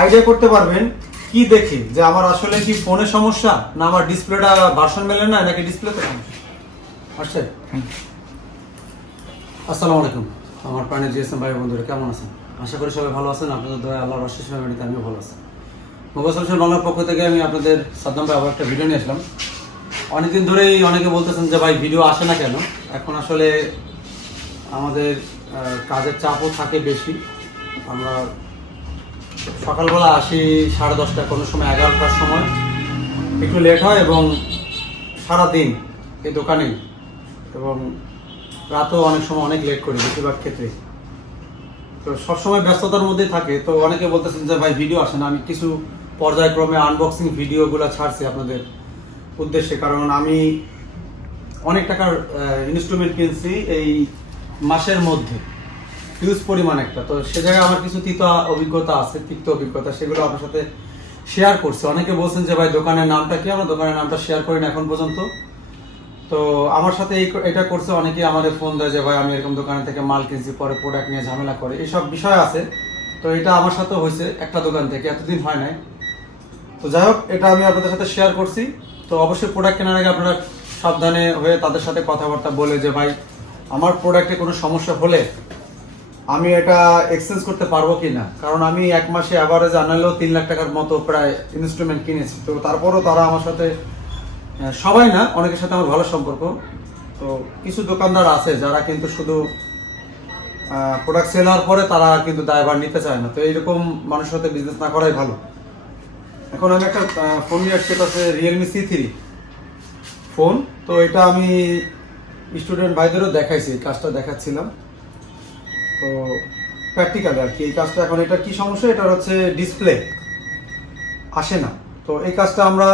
Idea করতে পারবেন কি দেখে যে আমার আসলে কি ফোনের সমস্যা না আমার ডিসপ্লেটা ভার্সন মেলে না নাকি ডিসপ্লেতে সমস্যা আসছে। আসসালামু আলাইকুম আমার প্রাণের জিএসএম ভাই বন্ধুরা, কেমন আছেন? আশা করি সবাই ভালো আছেন। আপনাদের দয়া আল্লাহর অশেষ মেহরবানিতে আমিও ভালো আছি। মোবাইল সলিউশন বাংলার পক্ষ থেকে আমি আপনাদের সাদ্দাম ভাই আবার একটা ভিডিও নিয়ে আসলাম। অনেকদিন ধরেই অনেকে বলতেছেন যে ভাই ভিডিও আসে না কেন। এখন আসলে আমাদের কাজের চাপও থাকে বেশি। আমরা সকালবেলা আসি 10:30, কোনো সময় 11টার সময়, একটু লেট হয় এবং সারাদিন এই দোকানেই, এবং রাতেও অনেক সময় অনেক লেট করি বেশিরভাগ ক্ষেত্রে। তো সবসময় ব্যস্ততার মধ্যেই থাকে। তো অনেকে বলতেছেন যে ভাই ভিডিও আসে না। আমি কিছু পর্যায়ক্রমে আনবক্সিং ভিডিওগুলো ছাড়ছি আপনাদের উদ্দেশ্যে, কারণ আমি অনেক টাকার ইনস্ট্রুমেন্ট কিনছি এই মাসের মধ্যে, হিউজ পরিমাণ একটা। তো সে জায়গায় আমার কিছু তিক্ত অভিজ্ঞতা সেগুলো আপনার সাথে শেয়ার করছি। অনেকে বলছেন যে ভাই দোকানের নামটা কি, আমরা দোকানের নামটা শেয়ার করি না এখন পর্যন্ত। তো আমার সাথে এটা করছে অনেকেই আমাদের ফোন দেয় যে ভাই আমি এরকম দোকানে থেকে মাল কিনছি, পরে প্রোডাক্ট নিয়ে ঝামেলা করে, এইসব বিষয় আছে। তো এটা আমার সাথে হয়েছে একটা দোকান থেকে, এতদিন হয় নাই। তো যাই হোক, এটা আমি আপনাদের সাথে শেয়ার করছি। তো অবশ্যই প্রোডাক্ট কেনার আগে আপনারা সাবধানে হয়ে তাদের সাথে কথাবার্তা বলে যে ভাই আমার প্রোডাক্টে কোনো সমস্যা হলে আমি এটা এক্সচেঞ্জ করতে পারবো কি না। কারণ আমি এক মাসে অ্যাভারেজ আনালেও 3 লাখ টাকার মতো প্রায় ইনস্ট্রুমেন্ট কিনেছি। তো তারপরও তারা আমার সাথে, সবাই না, অনেকের সাথে আমার ভালো সম্পর্ক। তো কিছু দোকানদার আছে যারা কিন্তু শুধু প্রোডাক্ট সেল হওয়ার পরে তারা কিন্তু দায়ভার নিতে চায় না। তো এইরকম মানুষের সাথে বিজনেস না করাই ভালো। এখন আমি একটা ফোন নিয়ে আসছি, এটা হচ্ছে রিয়েলমি C3 ফোন। তো এটা আমি স্টুডেন্ট ভাইদেরও দেখাইছি, এই কাজটা দেখাচ্ছিলাম। তো প্র্যাকটিক্যালি আর কি এই কাজটা। এখন এটা কি সমস্যা, এটা হচ্ছে ডিসপ্লে আসে না। তো এই কাজটা আমরা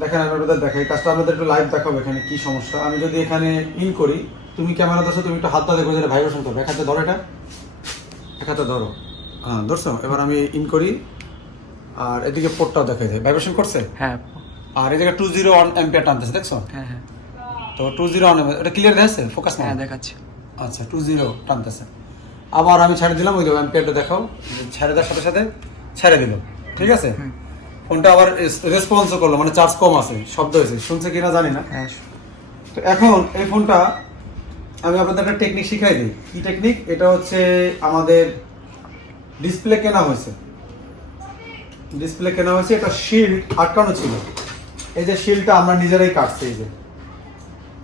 দেখেন, আমি আপনাদের দেখাই কাজটা, আপনাদের একটু লাইভ দেখাবো এখানে কি সমস্যা। আমি যদি এখানে ইন করি, তুমি ক্যামেরা ধরছো, তুমি একটু হাতটা দেখো যেটা ভাইব্রেশন করবে। এক হাতে ধরো, এটা এক হাতে ধরো, হ্যাঁ ধরছো। এবার আমি ইন করি, আর এদিকে পোর্টটাও দেখাই যায় ভাইব্রেশন করছে। হ্যাঁ, আর এই জায়গায় 201 অ্যাম্পিয়ার টানতেছে, দেখছো? হ্যাঁ হ্যাঁ, তো 201 এটা ক্লিয়ার দেখাচ্ছে, ফোকাস না? হ্যাঁ দেখাচ্ছে। আচ্ছা, 20 টানতেছে। আবার আমি ছেড়ে দিলাম, ওই যে অ্যাম্পিয়ারটা দেখাও, ছেড়ে দেওয়ার সাথে সাথে ছেড়ে দিল, ঠিক আছে। ফোনটা আবার রেসপন্সও করলো, মানে চার্জ কম আছে, শব্দ হয়েছে, শুনছে কিনা জানি না। হ্যাঁ, তো এখন এই ফোনটা আমি আপনাদের একটা টেকনিক শিখাই দিই। কি টেকনিক? এটা হচ্ছে আমাদের ডিসপ্লে কেনা হয়েছে, এটা শিল্ড আটকানো ছিল। এই যে শিল্ডটা আমরা নিজেরাই কাটছি,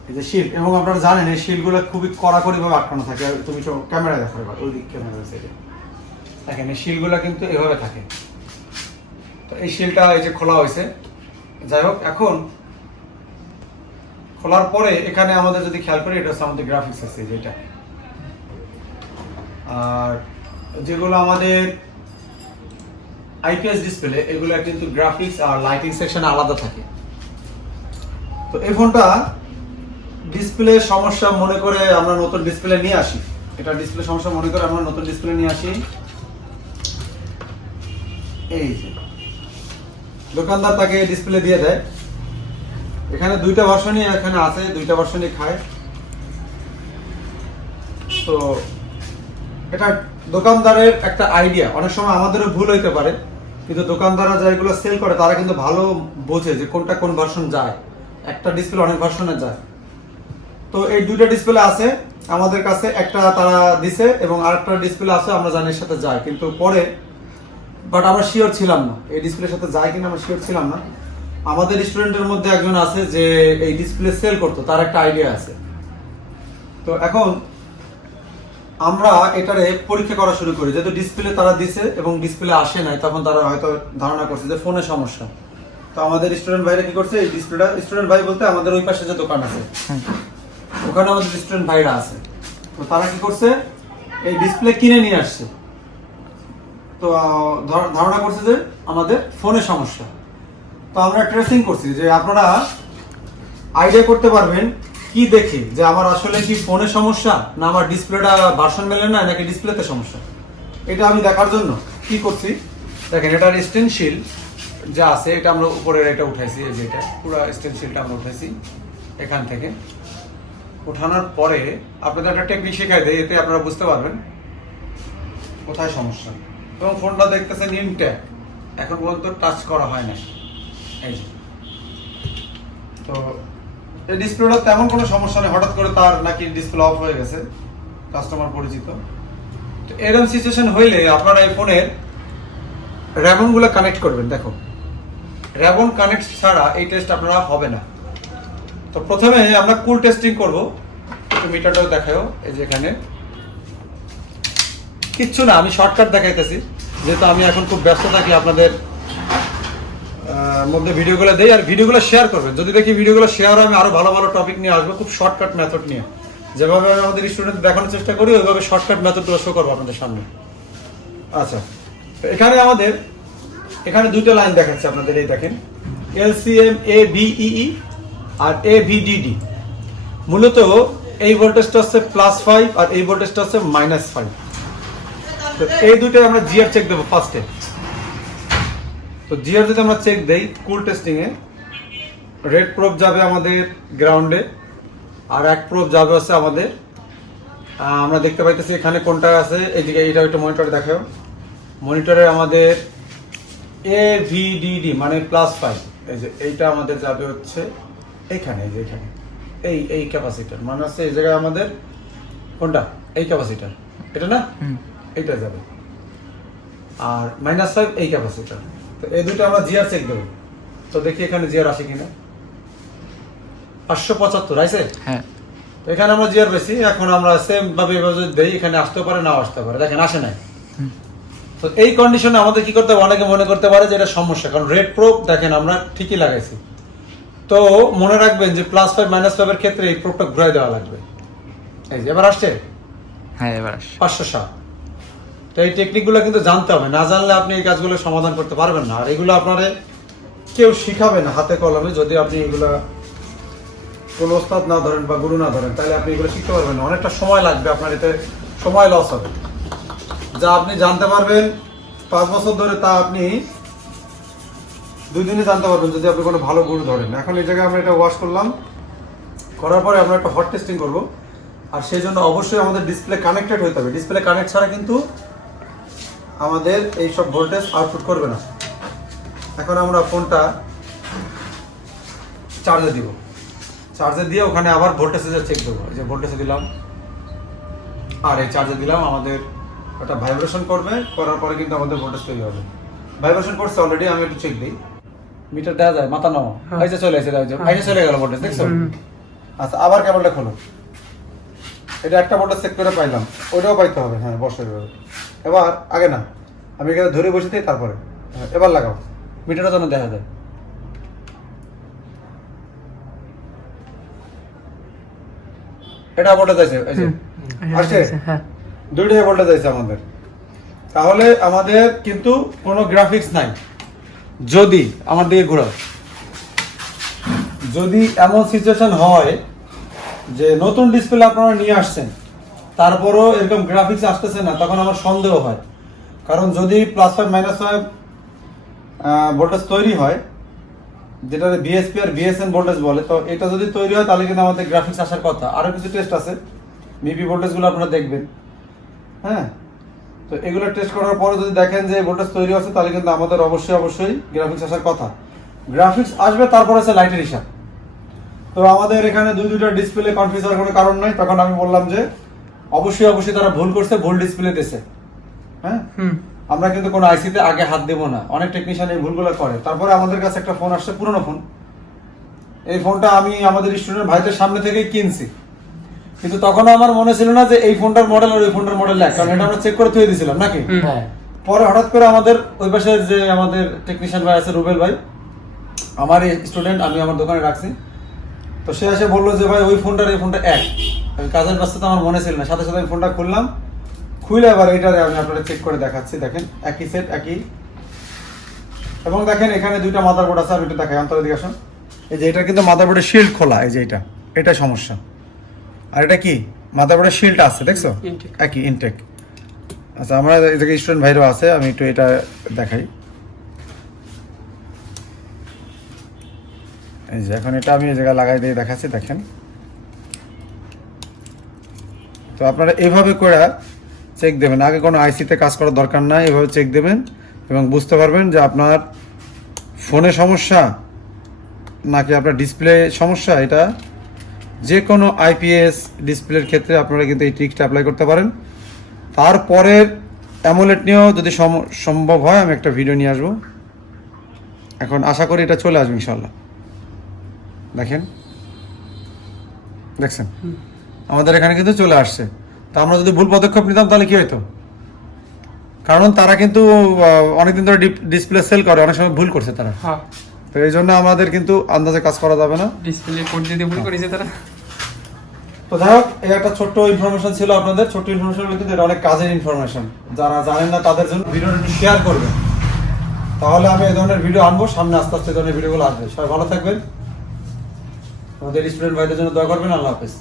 এই যে শিল্ড। এবং আপনারা জানেন এই শিল্ডগুলো খুবই কড়াকড়িভাবে আটকানো থাকে। তুমি ক্যামেরা দেখো, এবার ওই দিক ক্যামেরা সাইডে দেখেন, এই শিল্ডগুলো কিন্তু এভাবে থাকে। তো এই শিল্ডটা এই যে খোলা হয়েছে। যাই হোক, এখন খোলার পরে এখানে আমাদের যদি খেয়াল করি, এটা হচ্ছে আমাদের গ্রাফিক্স আছে যেটা। আর যেগুলো আমাদের আইপিএস ডিসপ্লে, এগুলো কিন্তু গ্রাফিক্স আর লাইটিং সেকশনে আলাদা থাকে। তো এই ফোনটা ডিসপ্লে সমস্যা মনে করে আমরা নতুন ডিসপ্লে নিয়ে আসি। এটা ডিসপ্লে সমস্যা মনে করে আমরা নতুন ডিসপ্লে নিয়ে আসি। এই যে দোকানদার তাকে ডিসপ্লে দিয়ে দেয়। এখানে দুইটা ভার্সনই এখানে আছে, দুইটা ভার্সনই খায়। তো এটা দোকানদারের একটা আইডিয়া। অনেক সময় আমাদেরও ভুল হইতে পারে, কিন্তু দোকানদাররা যেগুলো সেল করে তারা কিন্তু ভালো বোঝে যে কোনটা কোন ভার্সন যায়। একটা ডিসপ্লে অনেক ভার্সনে যায়। তো এই দুইটা ডিসপ্লে আছে আমাদের কাছে, একটা তারা দিছে এবং আরেকটা ডিসপ্লে আছে আমরা জানি এর সাথে যায়, কিন্তু পরে বাট আমরা শিওর ছিলাম না এই ডিসপ্লের সাথে যায় কিনা, আমরা শিওর ছিলাম না। আমাদের স্টুডেন্টের মধ্যে একজন আছে যে এই ডিসপ্লে সেল করতো, তার একটা আইডিয়া আছে। তো এখন আমরা এটারে পরীক্ষা করা শুরু করি। যেহেতু ডিসপ্লে তারা দিছে এবং ডিসপ্লে আসে নাই, তখন তারা হয়তো ধারণা করছে যে ফোনের সমস্যা। তো আমাদের স্টুডেন্ট ভাইরা কি করছে, এই ডিসপ্লেটা, স্টুডেন্ট ভাই বলতে আমাদের ওই পাশে যে দোকান আছে ওখানে আমাদের স্টুডেন্ট ভাইরা আছে। তো তারা কি করছে, এই ডিসপ্লে কিনে নিয়ে আসছে। তো ধারণা করছে যে আমাদের ফোনের সমস্যা। তো আমরা ট্রেসিং করছি যে আপনারা আইডিয়া করতে পারবেন কি দেখে যে আমার আসলে কি ফোনের সমস্যা না আমার ডিসপ্লেটা ভার্সন মেলে না নাকি ডিসপ্লেতে সমস্যা। এটা আমি দেখার জন্য কি করছি, দেখেন এটার স্টেনশিল যা আছে এটা আমরা উপরের এটা উঠাইছি। এই যে এটা পুরো স্টেনশিলটা আমরা উঠাইছি এখান থেকে। ওঠানোর পরে আপনাদের একটা টেকনিক শেখাই দেয়, এতে আপনারা বুঝতে পারবেন। কোথায় সমস্যা। এবং ফোনটা দেখতেছেন ইনট্যাক্ট, এখন পর্যন্ত টাচ করা হয় না। এই যে, তো এই ডিসপ্লেটা তেমন কোনো সমস্যা নেই, হঠাৎ করে তার নাকি ডিসপ্লে অফ হয়ে গেছে, কাস্টমার পরিচিত। তো এরকম সিচুয়েশন হইলে আপনারা এই ফোনের র্যাবনগুলো কানেক্ট করবেন। দেখো, র্যাবন কানেক্ট ছাড়া এই টেস্ট আপনারা হবে না। তো প্রথমে আমরা কুল টেস্টিং করব। একটু মিটারটাও দেখাও, এই যে এখানে কিচ্ছু না, আমি শর্টকাট দেখাইতেছি, যেহেতু আমি এখন খুব ব্যস্ত থাকি আপনাদের মধ্যে ভিডিওগুলো দেই, আর ভিডিওগুলো শেয়ার করবেন। যদি দেখি ভিডিওগুলো শেয়ার আমি আরো ভালো ভালো টপিক নিয়ে আসবো, খুব শর্টকাট মেথড নিয়ে, যেভাবে আমি আমাদের স্টুডেন্ট দেখানোর চেষ্টা করি ওইভাবে শর্টকাট মেথডগুলো শো করবো আপনাদের সামনে। আচ্ছা, তো এখানে আমাদের এখানে দুইটা লাইন দেখাচ্ছে আপনাদের, এই দেখেন LCM AVEE আর AVDD। মূলত এই ভোল্টেজটা হচ্ছে +5 আর এই ভোল্টেজটা হচ্ছে -5। তো এই দুটোই আমরা জিআর চেক দেবো ফার্স্টে। তো জিআর যদি আমরা চেক দেই কুল টেস্টিং এ, রেড প্রোব যাবে আমাদের গ্রাউন্ডে, আর এক প্রোব যাবে হচ্ছে আমাদের, আমরা দেখতে পাইতেছি এখানে কোনটা আছে, এইদিকে এইটা একটু মনিটরে দেখাও। মনিটরে আমাদের AVDD মানে +5, এই যে এইটা আমাদের যাবে হচ্ছে এখানে, এই যে এখানে এই ক্যাপাসিটর মানে হচ্ছে এই জায়গায় আমাদের কোনটা, এই ক্যাপাসিটর, এটা না, এইটা যাবে। আর -5 এই ক্যাপাসিটর। তো এই দুটো আমরা জিআর চেক দেবো। তো দেখি এখানে জিআর আসে কিনা। 575 আছে। হ্যাঁ, এখানে আমরা জিআর পেয়েছি। এখন আমরা সেম ভাবে এভাবে যদি দেই, এখানে আসতে পারে নাও আসতে পারে, দেখেন আসে নাই। তো এই কন্ডিশনে আমাদের কি করতে হবে, অনেকে মনে করতে পারে যে এটা সমস্যা, কারণ রেড প্রোব দেখেন আমরা ঠিকই লাগাইছি। তো মনে রাখবেন যে +5 -5 এর ক্ষেত্রে এই প্রোবটা ঘুরাই দেওয়া লাগবে। এই যে এবার আসছে, হ্যাঁ এবার আসে। 507। তো এই টেকনিকগুলো কিন্তু জানতে হবে, না জানলে আপনি এই কাজগুলো সমাধান করতে পারবেন না। আর এগুলো আপনারে কেউ শিখাবে না হাতে কলমে, যদি আপনি এগুলা কোনো ওস্তাদ না ধরেন বা গুরু না ধরেন, তাহলে আপনি এগুলো শিখতে পারবেন না। অনেকটা সময় লাগবে, আপনার এতে সময় লস হবে। যা আপনি জানতে পারবেন 5 বছর ধরে, তা আপনি 2 দিনে জানতে পারবেন যদি আপনি কোনো ভালো গুরু ধরেন। এখন এই জায়গায় আমরা এটা ওয়াশ করলাম, করার পরে আমরা একটা হট টেস্টিং করব। আর সেই জন্য অবশ্যই আমাদের ডিসপ্লে কানেক্টেড হতে হবে। ডিসপ্লে কানেক্ট ছাড়া কিন্তু আমাদের এই সব ভোল্টেজ আউটপুট করবে না। এখন আমরা ফোনটা চার্জে দিব, চার্জে দিয়ে ওখানে আবার ভোল্টেজে চেক দেবো। এই যে ভোল্টেজে দিলাম আর এই চার্জে দিলাম, আমাদের একটা ভাইব্রেশন করবে, করার পরে কিন্তু আমাদের ভোল্টেজ তৈরি হবে। ভাইব্রেশন করছে অলরেডি, আমি একটু চেক দিই। মিটার দেওয়া যায়, মাথা নাও, এই যে চলে এসে, এই যে চলে গেল ভোল্টেজ, দেখছো? আচ্ছা, আবার কেবলটা খোলো। এটা একটা ভোল্টেজ চেক করে পাইলাম, ওইটাও পাইতে হবে। হ্যাঁ, বসে এবার আগে না, আমি এখানে ধরে বসে দিই, তারপরে এবার লাগাও, মিটারটা যেন দেখা যায়। এটা ভোল্টেজ আছে, এই যে আসছে, দুইটাই ভোল্টেজ আছে আমাদের। তাহলে আমাদের কিন্তু কোনো গ্রাফিক্স নাই। যদি আমার দিকে ঘোরাও, যদি এমন সিচুয়েশন হয় যে নতুন ডিসপ্লে আপনারা নিয়ে আসছেন, তারপরও এরকম গ্রাফিক্স আসতেছে না, তখন আমার সন্দেহ হয়। কারণ যদি +5 -5 ভোল্টেজ তৈরি হয়, যেটা বিএসপি আর বিএসএন ভোল্টেজ বলে, তো এটা যদি তৈরি হয় তাহলে কিন্তু আমাদের গ্রাফিক্স আসার কথা। আরও কিছু টেস্ট আছে, মিপি ভোল্টেজগুলো আপনারা দেখবেন। হ্যাঁ, তো এগুলো টেস্ট করার পরে যদি দেখেন যে ভোল্টেজ তৈরি আছে, তাহলে কিন্তু আমাদের অবশ্যই গ্রাফিক্স আসার কথা। গ্রাফিক্স আসবে, তারপরে আছে লাইটের হিসাব। তো আমাদের এখানে দুইটা ডিসপ্লে কনফিউজ হওয়ার কোনো কারণ নাই। তখন আমি বললাম যে অবশ্যই তারা ভুল করছে, ভুল ডিসপ্লে দিয়েছে। হ্যাঁ, আমরা কিন্তু কোনো আইসিতে আগে হাত দেবো না, অনেক টেকনিশিয়ান এই ভুলগুলো করে। তারপরে আমাদের কাছে একটা ফোন আসছে, পুরনো ফোন। এই ফোনটা আমি আমাদের স্টুডেন্ট ভাইদের সামনে থেকেই কিনছি, কিন্তু তখন আমার মনে ছিল না যে এই ফোনটার মডেল আর ওই ফোনটার মডেল এক, কারণ এটা আমরা চেক করে থুয়ে দিয়েছিলাম নাকি। পরে হঠাৎ করে আমাদের ওই পাশের যে আমাদের টেকনিশিয়ান ভাই আছে, রুবেল ভাই, আমার স্টুডেন্ট, আমি আমার দোকানে রাখছি, তো সে এসে বললো যে ভাই ওই ফোনটার এই ফোনটা এক। আমি কাজের ব্যস্ততা আমার মনে ছিল না, সাথে সাথে আমি ফোনটা খুললাম, খুলে আবার এটারে আমি আপনাদের চেক করে দেখাচ্ছি। দেখেন একই সেট, একই। এবং দেখেন এখানে দুইটা মাদারবোর্ড আছে, আমি একটু দেখাই, অন্তর দিকে আসুন। এই যে এটা কিন্তু মাদারবোর্ডের শিল্ড খোলা, এই যে এটা সমস্যা। আর এটা কি, মাদারবোর্ডের শিল্ড আছে, দেখছো, একই ইনটেক। আচ্ছা, আমরা এই জায়গায় স্টুডেন্ট ভাইরাও আছে, আমি একটু এটা দেখাই। এই যে এখন এটা আমি এই জায়গায় লাগাই দিয়ে দেখাচ্ছি, দেখেন। তো আপনারা এইভাবে করে চেক দেবেন। আগে কোনো আইসিতে কাজ করার দরকার নাই, এভাবে চেক দেবেন এবং বুঝতে পারবেন যে আপনার ফোনে সমস্যা নাকি আপনার ডিসপ্লে সমস্যা। এটা যে কোনো আইপিএস ডিসপ্লের ক্ষেত্রে আপনারা কিন্তু এই ট্রিকটা অ্যাপ্লাই করতে পারেন। তারপরের অ্যামোলেড নিয়েও যদি সম্ভব হয় আমি একটা ভিডিও নিয়ে আসবো। এখন আশা করি এটা চলে আসবে ইনশাল্লাহ। দেখছেন আমাদের এখানে কিন্তু চলে আসছে। তা আমরা যদি ভুল পদক্ষেপ নিতাম তাহলে কি হতো? কারণ তারা কিন্তু অনেকদিন ধরে ডিসপ্লে সেল করে, অনেক সময় ভুল করছে তারা। তো এই জন্য আমাদের কিন্তু আন্দাজে কাজ করা যাবে না, ডিসপ্লে কোড যদি ভুল করেছে তারা। তো যাই হোক, এই একটা ছোট্ট ইনফরমেশন ছিল আপনাদের। ছোট্ট ইনফরমেশন কিন্তু এটা অনেক কাজের ইনফরমেশন। যারা জানেন না তাদের জন্য ভিডিওটা একটু শেয়ার করবেন, তাহলে আমি এই ধরনের ভিডিও আনবো সামনে, আস্তে আস্তে এই ধরনের ভিডিওগুলো আসবে। সবাই ভালো থাকবেন, আমাদের স্টুডেন্ট ভাইদের জন্য দোয়া করবেন। আল্লাহ হাফেজ।